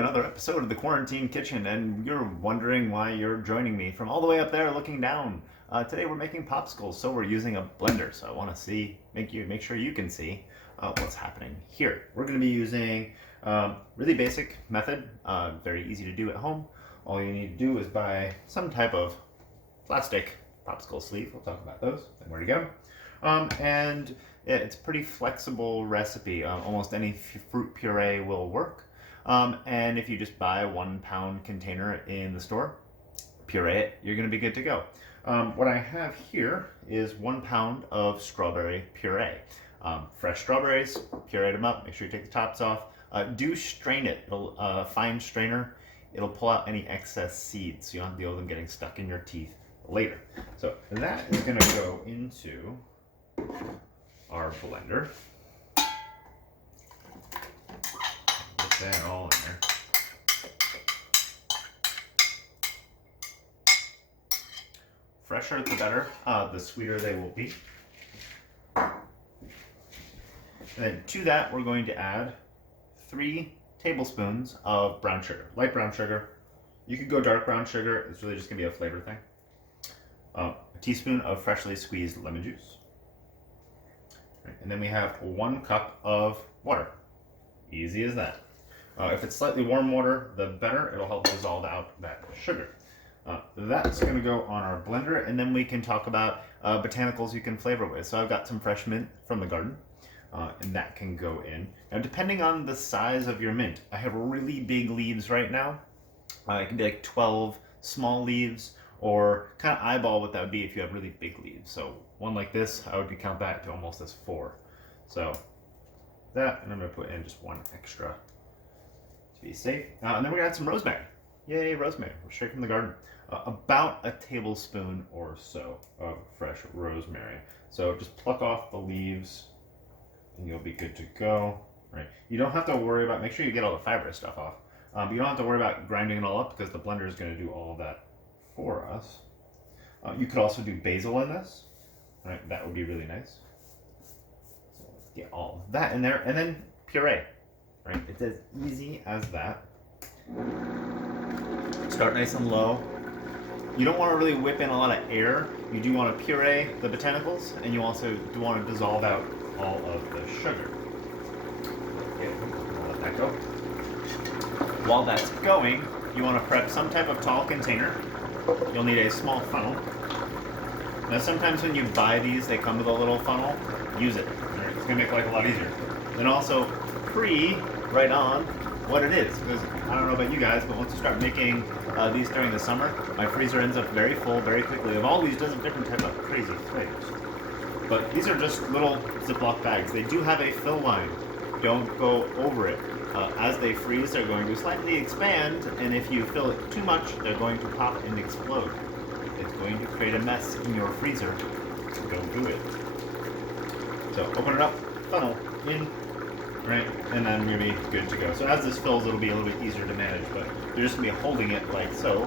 another episode of the Quarantine Kitchen, and you're wondering why you're joining me from all the way up there looking down. Today we're making popsicles, so we're using a blender. So I want to make sure you can see what's happening here. We're going to be using really basic method, very easy to do at home. All you need to do is buy some type of plastic popsicle sleeve. We'll talk about those and where to go. And yeah, it's a pretty flexible recipe. Almost any fruit puree will work. And if you just buy a 1 pound container in the store, puree it, you're going to be good to go. What I have here is 1 pound of strawberry puree. Fresh strawberries, puree them up, make sure you take the tops off. Do strain it. It'll fine strainer. It'll pull out any excess seeds so you don't have to deal with them getting stuck in your teeth later. So that is going to go into our blender. Get that all in there. Fresher the better, the sweeter they will be. And then to that we're going to add 3 tablespoons of brown sugar, light brown sugar. You could go dark brown sugar, it's really just going to be a flavor thing. A teaspoon of freshly squeezed lemon juice. Right, and then we have 1 cup of water. Easy as that. If it's slightly warm water, the better. It'll help dissolve out that sugar. That's going to go on our blender, and then we can talk about botanicals you can flavor with. So I've got some fresh mint from the garden, and that can go in. Now, depending on the size of your mint, I have really big leaves right now. It can be like 12 small leaves, or kind of eyeball what that would be if you have really big leaves. So one like this, I would count that to almost as 4. So that, and I'm going to put in just 1 extra to be safe. And then we're going to add some rosemary. Yay, rosemary. We're straight from the garden. About a tablespoon or so of fresh rosemary. So just pluck off the leaves and you'll be good to go. Right. You don't have to worry about, make sure you get all the fibrous stuff off. But you don't have to worry about grinding it all up because the blender is going to do all of that for us. You could also do basil in this. Right, that would be really nice. So let's get all of that in there, and then puree. Right, it's as easy as that. Start nice and low. You don't want to really whip in a lot of air. You do want to puree the botanicals, and you also do want to dissolve out all of the sugar. Okay, let that go. While that's going, you want to prep some type of tall container. You'll need a small funnel. Now sometimes when you buy these, they come with a little funnel. Use it. It's going to make life a lot easier. Then also write on what it is. Because I don't know about you guys, but once you start making these during the summer, my freezer ends up very full very quickly of all these different type of crazy flavors. But these are just little Ziploc bags. They do have a fill line. Don't go over it. As they freeze, they're going to slightly expand, and if you fill it too much, they're going to pop and explode. It's going to create a mess in your freezer. Don't do it. So open it up, funnel in, right, and then you're going to be good to go. So as this fills, it'll be a little bit easier to manage, but you're just going to be holding it like so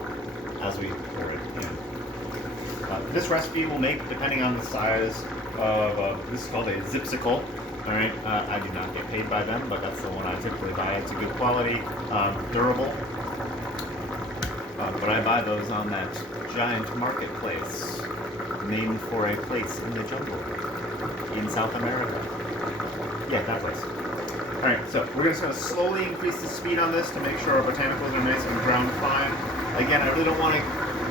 as we pour it in. This recipe will make, depending on the size of, this is called a Zipsicle. Alright, I do not get paid by them, but that's the one I typically buy. It's a good quality, durable. But I buy those on that giant marketplace named for a place in the jungle in South America. Yeah, that place. Alright, so we're just going to slowly increase the speed on this to make sure our botanicals are nice and brown fine. Again, I really don't want to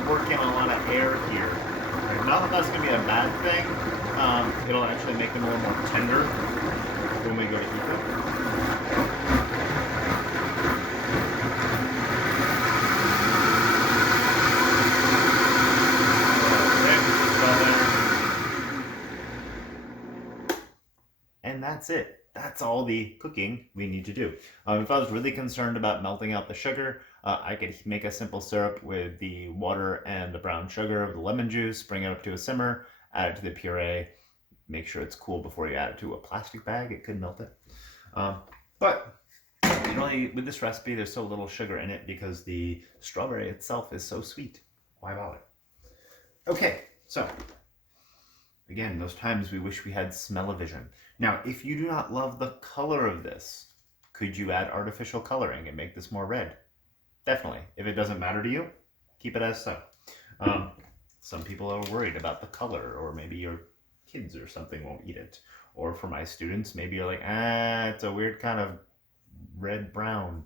work in a lot of air here. Right, not that that's going to be a bad thing. It'll actually make them a little more tender when we go to eat them. And that's it. That's all the cooking we need to do. If I was really concerned about melting out the sugar, I could make a simple syrup with the water and the brown sugar, the lemon juice, bring it up to a simmer, add it to the puree. Make sure it's cool before you add it to a plastic bag. It could melt it. But really, with this recipe, there's so little sugar in it because the strawberry itself is so sweet. Why bother? Okay, so again, those times we wish we had smell-o-vision. Now, if you do not love the color of this, Could you add artificial coloring and make this more red? Definitely. If it doesn't matter to you, keep it as so. Some people are worried about the color, or maybe your kids or something won't eat it. Or for my students, maybe you're like, it's a weird kind of red-brown.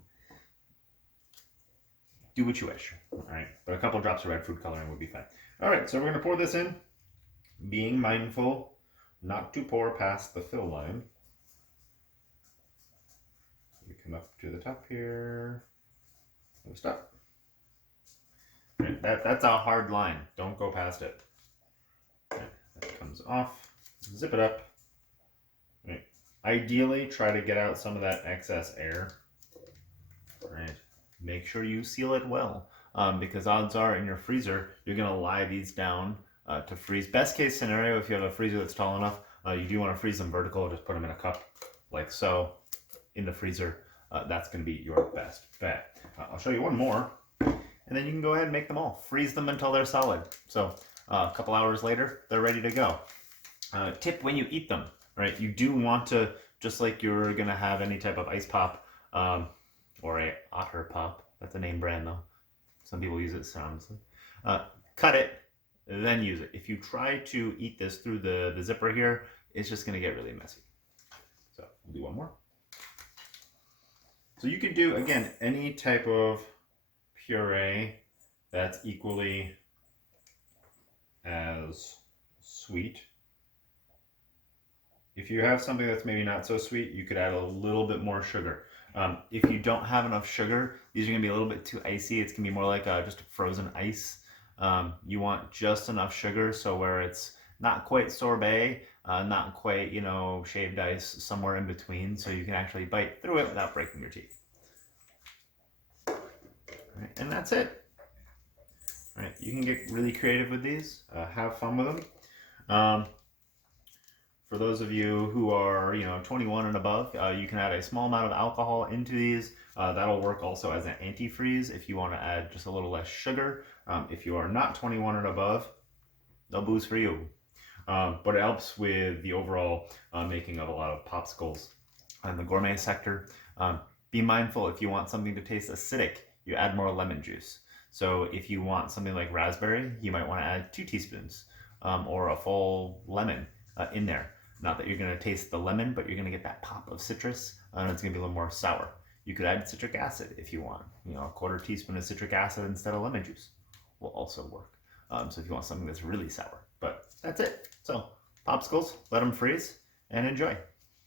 Do what you wish. All right, but a couple drops of red food coloring would be fine. All right, so we're gonna pour this in, being mindful not to pour past the fill line. We come up to the top here. Stop. Right, that's a hard line. Don't go past it. Right, that comes off. Zip it up. Right. Ideally, try to get out some of that excess air. Right. Make sure you seal it well, because odds are in your freezer you're gonna lie these down to freeze. Best case scenario, if you have a freezer that's tall enough, you do want to freeze them vertical. Just put them in a cup, like so, in the freezer. That's going to be your best bet. I'll show you one more, and then you can go ahead and make them all. Freeze them until they're solid. So a couple hours later, they're ready to go. Tip when you eat them, right? You do want to, just like you're going to have any type of ice pop or a Otter Pop. That's a name brand though. Some people use it synonymously. Cut it, then use it. If you try to eat this through the zipper here, it's just going to get really messy. So we'll do one more. So you could do, again, any type of puree that's equally as sweet. If you have something that's maybe not so sweet, you could add a little bit more sugar. If you don't have enough sugar, these are going to be a little bit too icy. It's going to be more like just frozen ice. You want just enough sugar, so where it's not quite sorbet, not quite, shaved ice, somewhere in between, so you can actually bite through it without breaking your teeth. All right, and that's it. All right, you can get really creative with these. Have fun with them. For those of you who are, 21 and above, you can add a small amount of alcohol into these. That'll work also as an antifreeze if you want to add just a little less sugar. If you are not 21 and above, no booze for you. But it helps with the overall making of a lot of popsicles in the gourmet sector. Be mindful, if you want something to taste acidic, you add more lemon juice. So if you want something like raspberry, you might want to add 2 teaspoons or a full lemon in there. Not that you're going to taste the lemon, but you're going to get that pop of citrus, and it's going to be a little more sour. You could add citric acid if you want. A quarter teaspoon of citric acid instead of lemon juice will also work. So if you want something that's really sour. But that's it. So popsicles, let them freeze, and enjoy.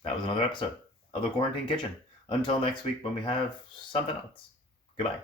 That was another episode of the Quarantine Kitchen. Until next week when we have something else. Goodbye.